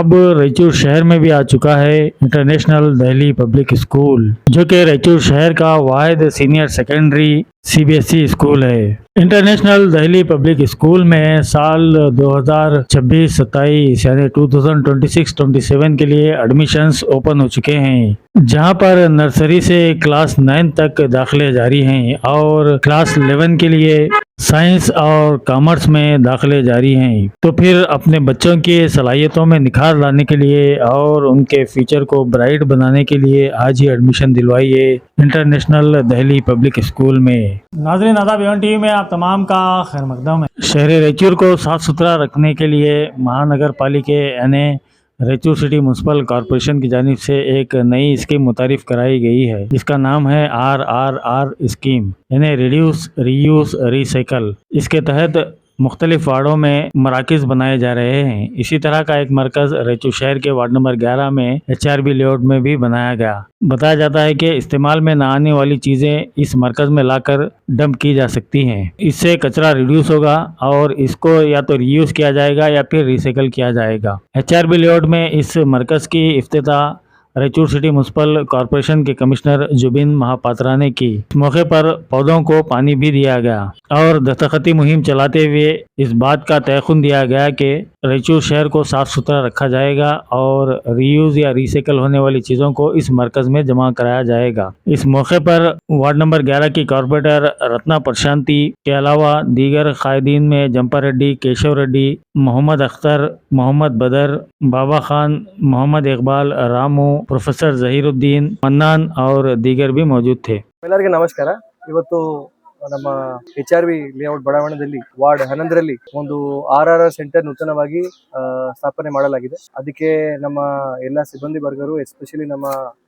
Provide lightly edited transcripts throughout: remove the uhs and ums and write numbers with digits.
अब रायचूर शहर में भी आ चुका है इंटरनेशनल दिल्ली पब्लिक स्कूल, जो कि रायचूर शहर का वाहिद सीनियर सेकेंडरी सीबीएसई स्कूल है। इंटरनेशनल दिल्ली पब्लिक स्कूल में साल 2026-27 यानी 2026-27 के लिए एडमिशन्स ओपन हो चुके हैं, जहां पर नर्सरी से क्लास 9 तक दाखिले जारी हैं और क्लास 11 के लिए साइंस और कॉमर्स में दाखिले जारी हैं। तो फिर अपने बच्चों की सलाहियतों में निखार लाने के लिए और उनके फ्यूचर को ब्राइट बनाने के लिए आज ही एडमिशन दिलवाइए इंटरनेशनल दिल्ली पब्लिक स्कूल में। नाज़रीन, आदाब, एवन टीवी में आप तमाम का खैर मकदम है। शहर रायचूर को साफ सुथरा रखने के लिए महानगर पालिका यानी रायचूर सिटी म्यूनसिपल कॉरपोरेशन की जानिब से एक नई स्कीम मुतारिफ कराई गई है, जिसका नाम है RRR स्कीम यानी रिड्यूस रीयूज रिसाइकल। इसके तहत मुख्तलिफ वार्डों में मराकज़ बनाए जा रहे हैं। इसी तरह का एक मरकज़ रायचूर शहर के वार्ड नंबर 11 में HRB लेआउट में भी बनाया गया। बताया जाता है कि इस्तेमाल में न आने वाली चीज़ें इस मरकज़ में लाकर डंप की जा सकती हैं। इससे कचरा रिड्यूस होगा और इसको या तो रीयूज़ किया जाएगा या फिर रिसाइकल किया जाएगा। HRB लेआउट में इस मरकज़ की इफ्तिताह रायचूर सिटी म्यूनसिपल कॉरपोरेशन के कमिश्नर जुबिन महापात्रा ने की। इस मौके पर पौधों को पानी भी दिया गया और दस्तखती मुहिम चलाते हुए इस बात का तयखुन दिया गया कि रायचूर शहर को साफ सुथरा रखा जाएगा और रीयूज या रिसाइकल होने वाली चीज़ों को इस मरकज में जमा कराया जाएगा। इस मौके पर वार्ड नंबर 11 की कॉरपोरेटर रत्ना प्रशांति के अलावा दीगर कायदीन में जंपा रेड्डी, केशव रेड्डी, मोहम्मद अख्तर, मोहम्मद बदर, बाबा खान, मोहम्मद इकबाल, रामू, प्रोफेसर जहीरुद्दीन, मन्नान और दीगर भी मौजूद थे। ಎಲ್ಲರಿಗೆ ನಮಸ್ಕಾರ। ಇವತ್ತು ನಮ್ಮ HRB ಲೇಔಟ್ ಬಡಾವಣೆಯಲ್ಲಿ ವಾರ್ಡ್ 11ರಲ್ಲಿ ಒಂದು RRR ಸೆಂಟರ್ ನೂತನವಾಗಿ ಸ್ಥಾಪನೆ ಮಾಡಲಾಗಿದೆ। ಅದಕ್ಕೆ ನಮ್ಮ ಎಲ್ಲ ಸಿಬ್ಬಂದಿ ವರ್ಗರು, ಎಸ್ಪೆಷಲಿ ನಮ್ಮ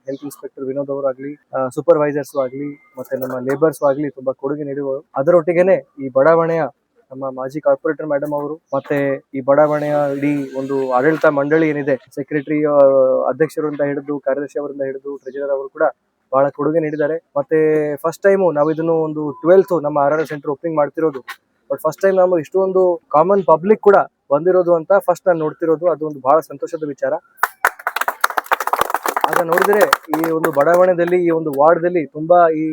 ಹೆಲ್ತ್ ಇನ್ಸ್ಪೆಕ್ಟರ್ ವಿನೋದ್ ಅವರಾಗ್ಲಿ, ಸೂಪರ್ವೈಸರ್ಸ್ ಆಗಲಿ ಮತ್ತೆ ನಮ್ಮ ಲೇಬರ್ಸ್ ಆಗಲಿ ತುಂಬಾ ಕೊಡುಗೆ ನೀಡುವರು। ಅದರೊಟ್ಟಿಗೆನೆ ಈ ಬಡಾವಣೆಯ ನಮ್ಮ ಮಾಜಿ ಕಾರ್ಪೊರೇಟರ್ ಮೇಡಮ್ ಅವರು ಮತ್ತೆ ಈ ಬಡಾವಣೆಯ ಇಡೀ ಒಂದು ಆಡಳಿತ ಮಂಡಳಿ ಏನಿದೆ, ಸೆಕ್ರೆಟರಿ ಅಧ್ಯಕ್ಷರಿಂದ ಹಿಡಿದು ಕಾರ್ಯದರ್ಶಿ ಅವರಿಂದ ಹಿಡಿದು ಟ್ರೆಜರರ್ ಅವರು ಕೂಡ ಬಹಳ ಕೊಡುಗೆ ನೀಡಿದ್ದಾರೆ। ಮತ್ತೆ ಫಸ್ಟ್ ಟೈಮ್ ನಾವು ಇದನ್ನು ಒಂದು 12th ನಮ್ಮ RRR ಸೆಂಟರ್ ಓಪನಿಂಗ್ ಮಾಡ್ತಿರೋದು, ಬಟ್ ಫಸ್ಟ್ ಟೈಮ್ ನಾವು ಇಷ್ಟೊಂದು ಕಾಮನ್ ಪಬ್ಲಿಕ್ ಕೂಡ ಬಂದಿರೋದು ಅಂತ ಫಸ್ಟ್ ನಾನು ನೋಡ್ತಿರೋದು, ಅದು ಒಂದು ಬಹಳ ಸಂತೋಷದ ವಿಚಾರ। ಆಗ ನೋಡಿದ್ರೆ ಈ ಒಂದು ಬಡಾವಣೆಯಲ್ಲಿ ಈ ಒಂದು ವಾರ್ಡ್ದಲ್ಲಿ ತುಂಬಾ ಈ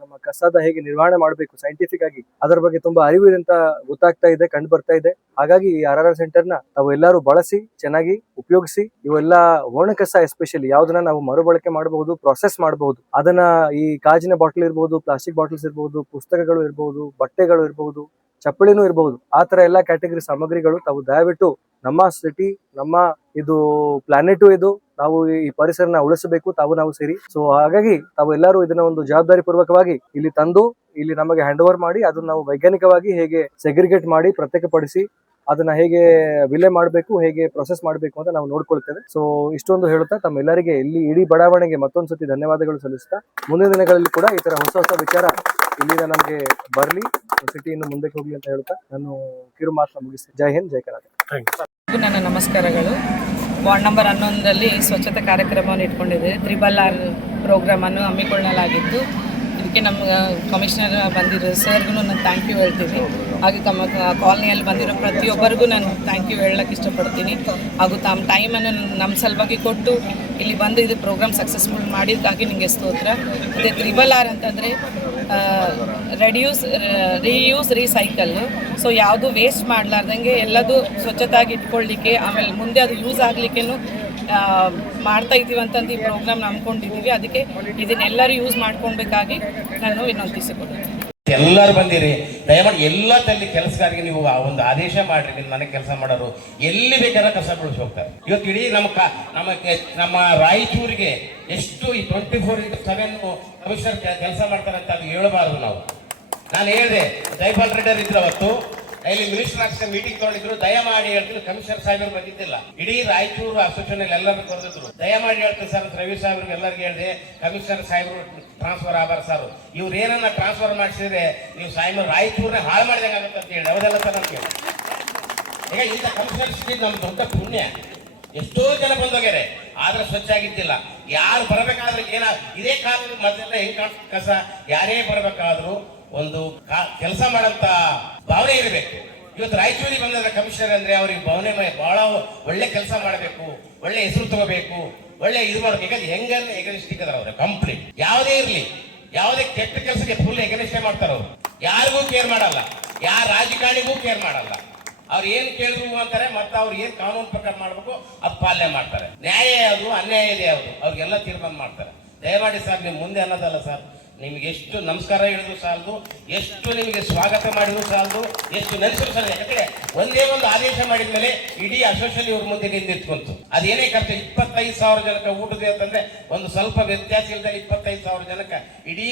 ನಮ್ಮ ಕಸದ ಹೇಗೆ ನಿರ್ವಹಣೆ ಮಾಡಬೇಕು ಸೈಂಟಿಫಿಕ್ ಆಗಿ ಅದರ ಬಗ್ಗೆ ತುಂಬಾ ಅರಿವು ಅಂತ ಗೊತ್ತಾಗ್ತಾ ಇದೆ, ಕಂಡು ಬರ್ತಾ ಇದೆ। ಹಾಗಾಗಿ ಈ RRR ಸೆಂಟರ್ ನ ನಾವು ಎಲ್ಲರೂ ಬಳಸಿ ಚೆನ್ನಾಗಿ ಉಪಯೋಗಿಸಿ ಇವೆಲ್ಲ ಒಣ ಕಸ ಎಸ್ಪೆಷಲಿ ಯಾವ್ದನ್ನ ನಾವು ಮರುಬಳಕೆ ಮಾಡಬಹುದು, ಪ್ರೊಸೆಸ್ ಮಾಡಬಹುದು, ಅದನ್ನ ಈ ಕಾಜಿನ ಬಾಟಲ್ ಇರಬಹುದು, ಪ್ಲಾಸ್ಟಿಕ್ ಬಾಟಲ್ಸ್ ಇರಬಹುದು, ಪುಸ್ತಕಗಳು ಇರಬಹುದು, ಬಟ್ಟೆಗಳು ಇರಬಹುದು, ಚಪ್ಪಲಿನೂ ಇರಬಹುದು, ಆ ತರ ಎಲ್ಲಾ ಕ್ಯಾಟಗರಿ ಸಾಮಗ್ರಿಗಳು ತಾವು ದಯವಿಟ್ಟು ನಮ್ಮ ಸಿಟಿ, ನಮ್ಮ ಇದು ಪ್ಲಾನೆಟ್ ಇದು, ನಾವು ಈ ಪರಿಸರನ ಉಳಿಸಬೇಕು, ನಾವು ಸೇರಿ। ಸೊ ಹಾಗಾಗಿ ತಾವು ಎಲ್ಲರೂ ಇದನ್ನ ಒಂದು ಜವಾಬ್ದಾರಿ ಪೂರ್ವಕವಾಗಿ ಇಲ್ಲಿ ತಂದು ಇಲ್ಲಿ ನಮಗೆ ಹ್ಯಾಂಡ್ ಓವರ್ ಮಾಡಿ ಅದನ್ನ ನಾವು ವೈಜ್ಞಾನಿಕವಾಗಿ ಹೇಗೆ ಸೆಗ್ರಿಗೇಟ್ ಮಾಡಿ ಪ್ರತ್ಯೇಕಪಡಿಸಿ ಅದನ್ನ ಹೇಗೆ ವಿಲೆ ಮಾಡಬೇಕು, ಹೇಗೆ ಪ್ರೊಸೆಸ್ ಮಾಡಬೇಕು ಅಂತ ನಾವು ನೋಡ್ಕೊಳ್ತೇವೆ। ಸೊ ಇಷ್ಟೊಂದು ಹೇಳುತ್ತಾ ತಮ್ಮೆಲ್ಲರಿಗೆ ಇಲ್ಲಿ ಇಡೀ ಬಡಾವಣೆಗೆ ಮತ್ತೊಂದ್ಸತಿ ಧನ್ಯವಾದಗಳು ಸಲ್ಲಿಸ್ತಾ ಮುಂದಿನ ದಿನಗಳಲ್ಲಿ ಕೂಡ ಈ ತರ ಹೊಸ ವಿಚಾರ ಇಲ್ಲಿಂದ ನಮಗೆ ಬರಲಿ, ಸಿಟಿ ಇನ್ನು ಮುಂದಕ್ಕೆ ಹೋಗ್ಲಿ ಅಂತ ಹೇಳ್ತಾ ನಾನು ಕಿರು ಮಾತನ್ನ ಮುಗಿಸ್ತೀನಿ। ಜೈ ಹಿಂದ್, ಜೈ ಕರ್ನಾಟಕ। ನನ್ನ ನಮಸ್ಕಾರಗಳು। ವಾರ್ಡ್ ನಂಬರ್ 11ರಲ್ಲಿ ಸ್ವಚ್ಛತೆ ಕಾರ್ಯಕ್ರಮವನ್ನು ಇಟ್ಕೊಂಡಿದೆ। 3R ಪ್ರೋಗ್ರಾಮನ್ನು ಹಮ್ಮಿಕೊಳ್ಳಲಾಗಿದ್ದು, ಇದಕ್ಕೆ ನಮ್ಮ ಕಮಿಷನರ್ ಬಂದಿರೋ ಸರ್ಗೂ ನಾನು ಥ್ಯಾಂಕ್ ಯು ಹೇಳ್ತೀನಿ। ಹಾಗೆ ತಮ್ಮ ಕಾಲನಿಯಲ್ಲಿ ಬಂದಿರೋ ಪ್ರತಿಯೊಬ್ಬರಿಗೂ ನಾನು ಥ್ಯಾಂಕ್ ಯು ಹೇಳಕ್ಕೆ ಇಷ್ಟಪಡ್ತೀನಿ। ಹಾಗೂ ತಮ್ಮ ಟೈಮನ್ನು ನಮ್ಮ ಸಲುವಾಗಿ ಕೊಟ್ಟು ಇಲ್ಲಿ ಬಂದು ಇದು ಪ್ರೋಗ್ರಾಮ್ ಸಕ್ಸಸ್ಫುಲ್ ಮಾಡಿದ್ದಕ್ಕಾಗಿ ನಿಮಗೆ ಸ್ತೋತ್ರ। ಮತ್ತು 3R ಅಂತಂದರೆ ರೆಡ್ಯೂಸ್, ರೀಯೂಸ್, ರೀಸೈಕಲ್। ಸೊ ಯಾವುದು ವೇಸ್ಟ್ ಮಾಡಲಾರ್ದಂಗೆ ಎಲ್ಲದೂ ಸ್ವಚ್ಛತಾಗಿ ಇಟ್ಕೊಳ್ಳಿಕ್ಕೆ, ಆಮೇಲೆ ಮುಂದೆ ಅದು ಯೂಸ್ ಆಗಲಿಕ್ಕೇನು ಮಾಡ್ತಾ ಇದ್ದೀವಿ ಅಂತಂದು ಈ ಪ್ರೋಗ್ರಾಮ್ ನಂಬ್ಕೊಂಡಿದ್ದೀವಿ। ಅದಕ್ಕೆ ಇದನ್ನೆಲ್ಲರೂ ಯೂಸ್ ಮಾಡ್ಕೊಳ್ಬೇಕಾಗಿ ನಾನು ವಿನಂತಿಸಿಕೊಡ್ತೀನಿ। ಎಲ್ಲರೂ ಬಂದಿರಿ, ದಯಮಾಡಿ ಎಲ್ಲ ತಲ್ಲಿ ಕೆಲಸಗಾರಿಗೆ ನೀವು ಒಂದು ಆದೇಶ ಮಾಡ್ರಿ, ನೀವು ನನಗೆ ಕೆಲಸ ಮಾಡೋರು ಎಲ್ಲಿ ಬೇಕಾದ್ರೆ ಕಸ ಬಿಡಿಸಿ ಹೋಗ್ತಾರೆ। ಇವತ್ತು ಇಡೀ ನಮ್ಮ ರಾಯಚೂರಿಗೆ ಎಷ್ಟು ಈ 24/7 ಕಮಿಷನರ್ ಕೆಲಸ ಮಾಡ್ತಾರೆ ಅಂತ ಅದು ಹೇಳಬಾರ್ದು ನಾವು। ನಾನು ಹೇಳಿದೆ, ಜೈಪಾಲ್ ರೆಡ್ಡಿ ಇದ್ರು ಅವತ್ತು ಇಲ್ಲಿ ಮಿನಿಸ್ಟರ್ ಆಫೀಸ್ ಮೀಟಿಂಗ್ ತೊಗೊಂಡಿದ್ರು, ದಯಮಾಡಿ ಹೇಳ್ತೀನಿ, ಕಮಿಷನರ್ ಸಾಹೇಬರು ಬಂದಿದ್ದಿಲ್ಲ, ಇಡೀ ರಾಯಚೂರು ಅಸೋಸಿಯೇಷನ್ ಎಲ್ಲರೂ ಕರೆದಿದ್ರು, ದಯಮಾಡಿ ಹೇಳ್ತೀನಿ ಸರ್, ರವಿ ಸಾಹೇಬ್ರಿಗೆ ಎಲ್ಲರಿಗೂ ಹೇಳಿದೆ, ಕಮಿಷನರ್ ಸಾಹೇಬರು ಟ್ರಾನ್ಸ್ಫರ್ ಆಗಬಾರ ಸರ್, ಇವ್ರು ಏನನ್ನ ಟ್ರಾನ್ಸ್ಫರ್ ಮಾಡಿಸಿದ್ರೆ ನೀವು ಸಾಹೇಬರು ರಾಯಚೂರನ್ನ ಹಾಳು ಮಾಡಿದಂಗೆ ಆಗುತ್ತೆ ಅಂತ ಹೇಳಿ ಯಾವುದೆಲ್ಲ ಸರ್ ಅಂತ ಹೇಳಿ। ಈಗ ಇಂಥ ಕಮಿಷನರ್ ಸಿಕ್ಕಿದ್ದು ನಮ್ಮ ದೊಡ್ಡ ಪುಣ್ಯ। ಎಷ್ಟೋ ಜನ ಬಂದೋಗ್ಯಾರೆ, ಆದ್ರೆ ಸ್ವಚ್ಛ ಆಗಿದ್ದಿಲ್ಲ। ಯಾರು ಬರಬೇಕಾದ್ರೆ ಇದೇ ಕಾಲದಲ್ಲಿ ಮೊದಲೆಲ್ಲ ಹೆಂಗ್ ಕಸ ಯಾರೇ ಬರಬೇಕಾದ್ರೂ ಒಂದು ಕೆಲಸ ಮಾಡಂತ ಭಾವನೆ ಇರಬೇಕು। ಇವತ್ತು ರಾಯಚೂರಿಗೆ ಬಂದ ಕಮಿಷನರ್ ಅಂದ್ರೆ ಅವ್ರಿಗೆ ಭಾವನೆ ಬಹಳ ಒಳ್ಳೆ ಕೆಲಸ ಮಾಡಬೇಕು, ಒಳ್ಳೆ ಹೆಸರು ತಗೋಬೇಕು, ಒಳ್ಳೆ ಇದು ಮಾಡ್ಬೇಕಾದ್ರೆ ಹೆಂಗನ್ನ ಎಗನಿಸ್ಟಿಕ್ ಅದಾರ ಅವ್ರ ಕಂಪ್ಲೀಟ್. ಯಾವುದೇ ಇರ್ಲಿ, ಯಾವುದೇ ಕೆಟ್ಟ ಕೆಲಸಕ್ಕೆ ಫುಲ್ ಎಗನಿಸ್ಟೇ ಮಾಡ್ತಾರ ಅವ್ರು. ಯಾರಿಗೂ ಕೇರ್ ಮಾಡಲ್ಲ, ಯಾರ ರಾಜಕಾರಣಿಗೂ ಕೇರ್ ಮಾಡಲ್ಲ. ಅವ್ರು ಏನ್ ಕೇಳಿದ್ರು ಅಂತಾರೆ, ಮತ್ತೆ ಅವ್ರು ಏನ್ ಕಾನೂನು ಪ್ರಕಾರ ಮಾಡ್ಬೇಕು ಅದು ಪಾಲನೆ ಮಾಡ್ತಾರೆ. ನ್ಯಾಯ ಯಾವುದು, ಅನ್ಯಾಯ ಇದೆ ಯಾವುದು, ಅವ್ರಿಗೆಲ್ಲ ತೀರ್ಮಾನ ಮಾಡ್ತಾರೆ. ದಯಮಾಡಿ ಸರ್, ನಿಮ್ ಮುಂದೆ ಅನ್ನೋದಲ್ಲ ಸರ್, ನಿಮ್ಗೆ ಎಷ್ಟು ನಮಸ್ಕಾರ ಹೇಳಿದ್ರು ಸಾಲದು, ಎಷ್ಟು ನಿಮಗೆ ಸ್ವಾಗತ ಮಾಡಿದ್ರು ಸಾಲದು, ಎಷ್ಟು ನೆನೆಸಿದ್ರು ಸಾಲ. ಯಾಕಂದ್ರೆ ಒಂದೇ ಒಂದು ಆದೇಶ ಮಾಡಿದ ಮೇಲೆ ಇಡೀ ಅಸೋಸಿಯೇಷನ್ ಇವ್ರ ಮುಂದೆ ನಿಂತಿತ್ಕೊಂತು. ಅದೇನೇ ಖರ್ಚು 25,000 ಜನಕ್ಕೆ ಊಟದ ಅಂತಂದ್ರೆ ಒಂದು ಸ್ವಲ್ಪ ವ್ಯತ್ಯಾಸ ಇಲ್ಲದೆ 25,000 ಜನಕ್ಕೆ ಇಡೀ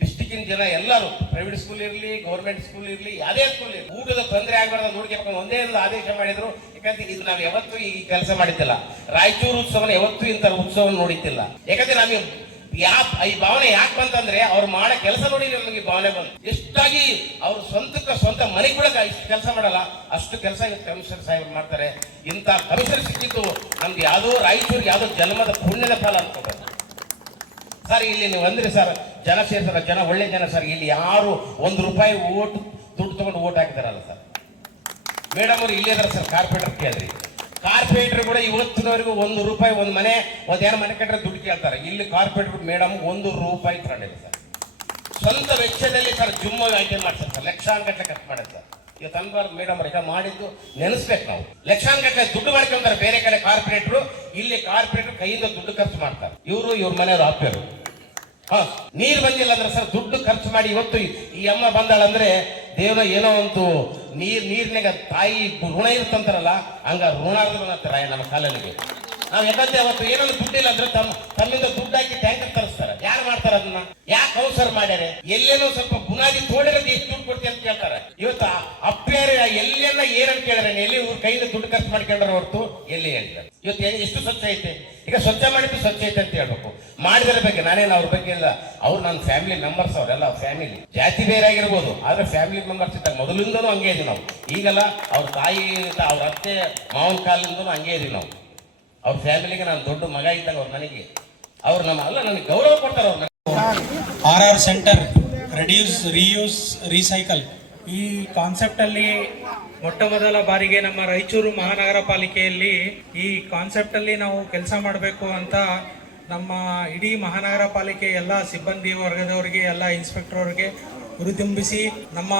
ಡಿಸ್ಟಿಕ್ಕಿನ ಜನ ಎಲ್ಲರೂ, ಪ್ರೈವೇಟ್ ಸ್ಕೂಲ್ ಇರಲಿ, ಗೌರ್ಮೆಂಟ್ ಸ್ಕೂಲ್ ಇರಲಿ, ಯಾವುದೇ ಸ್ಕೂಲ್ ಇರಲಿ, ಊಟದ ತೊಂದರೆ ಆಗಬಾರ್ದು ನೋಡ್ಕೊಂಡು ಒಂದೇ ಒಂದು ಆದೇಶ ಮಾಡಿದ್ರು. ಯಾಕಂದ್ರೆ ಇದು ನಾವು ಯಾವತ್ತೂ ಈ ಕೆಲಸ ಮಾಡಿದ್ದಿಲ್ಲ. ರಾಯಚೂರು ಉತ್ಸವನ ಯಾವತ್ತೂ ಇಂಥ ಉತ್ಸವ ನೋಡಿದ್ದಿಲ್ಲ. ಯಾಕಂದ್ರೆ ನಮಗೆ ಈ ಭಾವನೆ ಯಾಕೆ ಬಂತಂದ್ರೆ ಅವ್ರು ಮಾಡೋ ಕೆಲಸ ನೋಡಿ ನಮಗೆ ಭಾವನೆ ಬಂತು. ಎಷ್ಟಾಗಿ ಅವ್ರು ಸ್ವಂತ ಮನೆ ಕೂಡ ಇಷ್ಟು ಕೆಲಸ ಮಾಡಲ್ಲ, ಅಷ್ಟು ಕೆಲಸ ಕಮಿಷನರ್ ಸಾಹೇಬ್ ಮಾಡ್ತಾರೆ. ಇಂಥ ಕಮಿಷನರ್ ಸಿಕ್ಕಿದ್ದು ನಮ್ದು ಯಾವುದೋ ರಾಯಚೂರಿಗೆ ಯಾವುದೋ ಜನ್ಮದ ಪುಣ್ಯದ ಫಲ ಅನ್ಕೋತಾರೆ ಸರ್. ಇಲ್ಲಿ ನೀವು ಅಂದ್ರೆ ಸರ್, ಜನ ಸೇರ್ತಾರ, ಜನ ಒಳ್ಳೆ ಜನ ಸರ್. ಇಲ್ಲಿ ಯಾರು ₹1 ದುಡ್ಡು ತಗೊಂಡು ಓಟ್ ಹಾಕಿದಾರಲ್ಲ ಸರ್. ಮೇಡಮ್ ಅವ್ರು ಇಲ್ಲೇ ಇದಾರೆ ಸರ್, ಕಾರ್ಪೊರೇಟರ್ ಕೇಳ್ರಿ. ಕಾರ್ಪೊರೇಟರ್ ಕೂಡ ಇವತ್ತಿನವರೆಗೂ ₹1 ಒಂದು ಮನೆ ಒಂದೇನೋ ಮನೆ ಕಟ್ಟರೆ ದುಡ್ಡು ಕೇಳ್ತಾರೆ. ಇಲ್ಲಿ ಕಾರ್ಪೊರೇಟರ್ ಮೇಡಮ್ ₹1 ತಗೊಂಡಿದೆ ಸರ್. ಸ್ವಂತ ವೆಚ್ಚದಲ್ಲಿ ಸರ್ ಜುಮ್ಮಾಗಿ ಐಟಮ್ ಮಾಡ್ತಾರೆ ಸರ್, ಲಕ್ಷಾನುಗಟ್ಟಲೆ ಖರ್ಚು ಮಾಡಿದೆ ಸರ್. ಇವತ್ತು ಅನ್ಬಾರ್ದು ಮೇಡಮ್ ಅವ್ರಿಗೆ ಮಾಡಿದ್ದು ನೆನೆಸ್ಬೇಕು ನಾವು. ಲಕ್ಷಾನುಗಟ್ಟಲೆ ದುಡ್ಡು ಮಾಡ್ಕೊಂತಾರೆ ಬೇರೆ ಕಡೆ ಕಾರ್ಪೊರೇಟರು, ಇಲ್ಲಿ ಕಾರ್ಪೊರೇಟರ್ ಕೈಯಿಂದ ದುಡ್ಡು ಖರ್ಚು ಮಾಡ್ತಾರೆ. ಇವ್ರ ಮನೆಯವರು ಆಪ್ಯರು. ನೀರು ಬಂದಿಲ್ಲ ಅಂದ್ರೆ ಸರ್ ದುಡ್ಡು ಖರ್ಚು ಮಾಡಿ ಇವತ್ತು ಈ ಅಮ್ಮ ಬಂದಾಳಂದ್ರೆ ದೇವರ ಏನೋ ಒಂದು ನೀರಿನಾಗ ತಾಯಿ ಋಣ ಇರ್ತಂತಾರಲ್ಲ, ಹಂಗ ಋಣಾರ್ಧರಾಯ ನಮ್ಮ ಕಾಲನಿಗೆ. ನಾವು ಯಾಕಂದ್ರೆ ಅವತ್ತು ಏನಾದ್ರು ದುಡ್ಡಿಲ್ಲ ಅಂದ್ರೆ ತಮ್ಮಿಂದ ದುಡ್ಡು ಹಾಕಿ ಟ್ಯಾಂಕರ್ ತರಿಸ್ತಾರೆ. ಯಾರು ಮಾಡ್ತಾರ ಅದನ್ನ? ಯಾಕೆ ಅವಸರ ಮಾಡ್ಯಾರೆ? ಎಲ್ಲೇನೋ ಸ್ವಲ್ಪ ಬುನಾದಿ ತೋಡಿರೋದು ಎಷ್ಟು ದುಡ್ಡು ಕೊಡ್ತೀವಿ ಅಂತ ಕೇಳ್ತಾರೆ. ಇವತ್ತು ಅಪ್ಪೇರ ಎಲ್ಲೆಲ್ಲ ಏನಂತ ಕೇಳಿದ್ರೆ ಎಲ್ಲಿ ಇವ್ರ ಕೈಯಿಂದ ದುಡ್ಡು ಖರ್ಚು ಮಾಡ್ಕೊಂಡ್ರೆ ಹೊರತು ಎಲ್ಲಿ ಹೇಳ್ತಾರೆ. ಇವತ್ತು ಎಷ್ಟು ಸ್ವಚ್ಛ ಐತೆ, ಈಗ ಸ್ವಚ್ಛ ಮಾಡಿದ್ದು ಸ್ವಚ್ಛ ಐತೆ ಅಂತ ಹೇಳ್ಬೇಕು. ಮಾಡಿದ್ರ ಬಗ್ಗೆ ನಾನೇನು ಅವ್ರ ಬಗ್ಗೆ ಇಲ್ಲ, ಅವ್ರು ನನ್ನ ಫ್ಯಾಮಿಲಿ ಮೆಂಬರ್ಸ್, ಅವರೆಲ್ಲ ಫ್ಯಾಮಿಲಿ. ಜಾತಿ ಬೇರೆ ಆಗಿರ್ಬೋದು, ಆದ್ರೆ ಫ್ಯಾಮಿಲಿ ಮೆಂಬರ್ಸ್ ಇದ್ದಾಗ ಮೊದಲಿಂದನೂ ಹಂಗೆ ಇದೀವಿ ನಾವು. ಈಗಲ್ಲ ಅವ್ರ ತಾಯಿ ಅವ್ರ ಅತ್ತೆ ಮಾವನ ಕಾಲಿಂದನೂ ಹಂಗೆ ಇದೀವಿ ನಾವು. ಅವ್ರ ಫ್ಯಾಮಿಲಿಗೆ ನಾನು ದೊಡ್ಡ ಮಗ ಇದ್ದಾಗ ಅವ್ರ ಮನೆಗೆ ಅವ್ರು ನನಗೆ ಗೌರವ ಕೊಡ್ತಾರೆ. ಅವ್ರ RR centre reduce, reuse, recycle ಈ ಕಾನ್ಸೆಪ್ಟಲ್ಲಿ ಮೊಟ್ಟ ಮೊದಲ ಬಾರಿಗೆ ನಮ್ಮ ರಾಯಚೂರು ಮಹಾನಗರ ಪಾಲಿಕೆಯಲ್ಲಿ ಈ ಕಾನ್ಸೆಪ್ಟಲ್ಲಿ ನಾವು ಕೆಲಸ ಮಾಡಬೇಕು ಅಂತ ನಮ್ಮ ಇಡೀ ಮಹಾನಗರ ಪಾಲಿಕೆ ಎಲ್ಲ ಸಿಬ್ಬಂದಿ ವರ್ಗದವರಿಗೆ, ಎಲ್ಲ ಇನ್ಸ್ಪೆಕ್ಟರ್ ಅವರಿಗೆ ಹುರಿದುಂಬಿಸಿ ನಮ್ಮ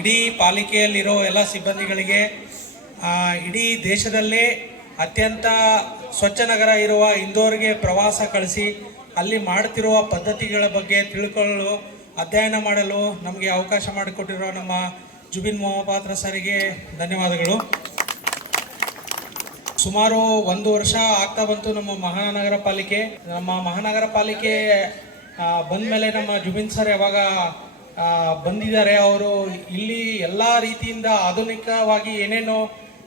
ಇಡೀ ಪಾಲಿಕೆಯಲ್ಲಿರೋ ಎಲ್ಲ ಸಿಬ್ಬಂದಿಗಳಿಗೆ ಇಡೀ ದೇಶದಲ್ಲೇ ಅತ್ಯಂತ ಸ್ವಚ್ಛ ನಗರ ಇರುವ ಇಂದೋರ್ಗೆ ಪ್ರವಾಸ ಕಳಿಸಿ ಅಲ್ಲಿ ಮಾಡುತ್ತಿರುವ ಪದ್ಧತಿಗಳ ಬಗ್ಗೆ ತಿಳ್ಕೊಳ್ಳಲು, ಅಧ್ಯಯನ ಮಾಡಲು ನಮಗೆ ಅವಕಾಶ ಮಾಡಿಕೊಟ್ಟಿರೋ ನಮ್ಮ ಜುಬಿನ್ ಮೊಹಪಾತ್ರ ಸರಿಗೆ ಧನ್ಯವಾದಗಳು. ಸುಮಾರು 1 ವರ್ಷ ಆಗ್ತಾ ಬಂತು ನಮ್ಮ ಮಹಾನಗರ ಪಾಲಿಕೆ. ನಮ್ಮ ಮಹಾನಗರ ಪಾಲಿಕೆ ಬಂದ ಮೇಲೆ ನಮ್ಮ ಜುಬಿನ್ ಸರ್ ಯಾವಾಗ ಬಂದಿದ್ದಾರೆ, ಅವರು ಇಲ್ಲಿ ಎಲ್ಲ ರೀತಿಯಿಂದ ಆಧುನಿಕವಾಗಿ ಏನೇನೋ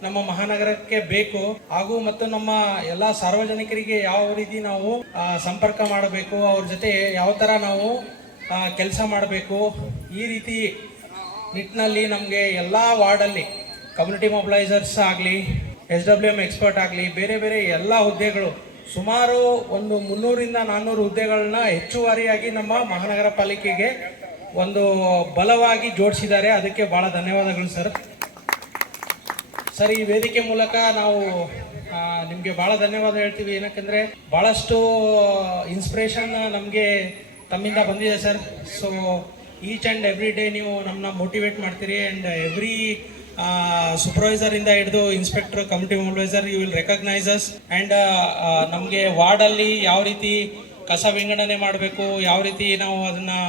ನಮ್ಮ ಮಹಾನಗರಕ್ಕೆ ಬೇಕು ಹಾಗೂ ಮತ್ತು ನಮ್ಮ ಎಲ್ಲ ಸಾರ್ವಜನಿಕರಿಗೆ ಯಾವ ರೀತಿ ನಾವು ಸಂಪರ್ಕ ಮಾಡಬೇಕು, ಅವ್ರ ಜೊತೆ ಯಾವ ಥರ ನಾವು ಕೆಲಸ ಮಾಡಬೇಕು, ಈ ರೀತಿ ನಿಟ್ಟಿನಲ್ಲಿ ನಮಗೆ ಎಲ್ಲ ವಾರ್ಡಲ್ಲಿ ಕಮ್ಯುನಿಟಿ ಮೊಬಿಲೈಸರ್ಸ್ ಆಗಲಿ, SWM ಎಕ್ಸ್ಪರ್ಟ್ ಆಗಲಿ, ಬೇರೆ ಬೇರೆ ಎಲ್ಲ ಹುದ್ದೆಗಳು ಸುಮಾರು ಒಂದು 300ರಿಂದ 400 ಹುದ್ದೆಗಳನ್ನ ಹೆಚ್ಚುವರಿಯಾಗಿ ನಮ್ಮ ಮಹಾನಗರ ಪಾಲಿಕೆಗೆ ಒಂದು ಬಲವಾಗಿ ಜೋಡಿಸಿದ್ದಾರೆ. ಅದಕ್ಕೆ ಭಾಳ ಧನ್ಯವಾದಗಳು ಸರ್. ಸರ್, ಈ ವೇದಿಕೆ ಮೂಲಕ ನಾವು ನಿಮಗೆ ಭಾಳ ಧನ್ಯವಾದ ಹೇಳ್ತೀವಿ. ಏನಕ್ಕೆಂದರೆ ಭಾಳಷ್ಟು ಇನ್ಸ್ಪಿರೇಷನ್ ನಮಗೆ ತಮ್ಮಿಂದ ಬಂದಿದೆ sir. So each and every day ನೀವು ನಮ್ಮನ್ನ ಮೋಟಿವೇಟ್ ಮಾಡ್ತೀರಿ. ಆ್ಯಂಡ್ ಎವ್ರಿ ಸೂಪರ್ವೈಸರಿಂದ ಹಿಡಿದು inspector, committee mobiliser, you will recognise us. And ನಮಗೆ ವಾರ್ಡಲ್ಲಿ ಯಾವ ರೀತಿ ಕಸ ವಿಂಗಡಣೆ ಮಾಡಬೇಕು, ಯಾವ ರೀತಿ ನಾವು ಅದನ್ನು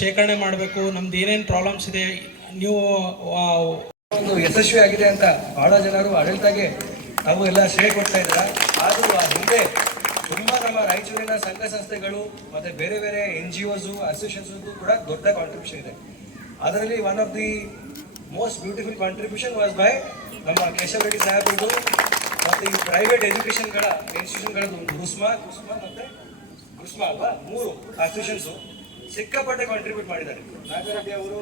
ಶೇಖರಣೆ ಮಾಡಬೇಕು, ನಮ್ದು ಏನೇನು ಪ್ರಾಬ್ಲಮ್ಸ್ ಇದೆ, ನೀವು ಒಂದು ಯಶಸ್ವಿ ಆಗಿದೆ ಅಂತ ಬಹಳ ಜನರು ಆಡಳಿತಗೆ ನಾವು ಎಲ್ಲ ಶ್ರೇಯ ಕೊಡ್ತಾ ಇದ್ದಾರೆ. ಆದರೂ ಆ ಹಿಂದೆ ತುಂಬಾ ನಮ್ಮ ರಾಯಚೂರಿನ ಸಂಘ ಸಂಸ್ಥೆಗಳು ಮತ್ತೆ ಬೇರೆ ಬೇರೆ NGOs, ಅಸೋಸಿಯೇಷನ್ಸ್ಗೂ ಕೂಡ ದೊಡ್ಡ ಕಾಂಟ್ರಿಬ್ಯೂಷನ್ ಇದೆ. ಅದರಲ್ಲಿ one of the most beautiful contribution was by ನಮ್ಮ ಕೇಶವ ರೆಡ್ಡಿ ಸಾಹೇಬರು ಮತ್ತು ಈ ಪ್ರೈವೇಟ್ ಎಜುಕೇಷನ್ಗಳ ಇನ್ಸ್ಟಿಟ್ಯೂಷನ್ಗಳದ್ದು ಗುಸ್ಮಾ ಮತ್ತೆ ಗುಸ್ಮಾ ಅಲ್ವಾ, 3 ಅಸೋಸಿಯೇಷನ್ಸು ಸಿಕ್ಕಾಪಟ್ಟೆ ಕಾಂಟ್ರಿಬ್ಯೂಟ್ ಮಾಡಿದ್ದಾರೆ. ನಾಗರೆಡ್ಡಿ ಅವರು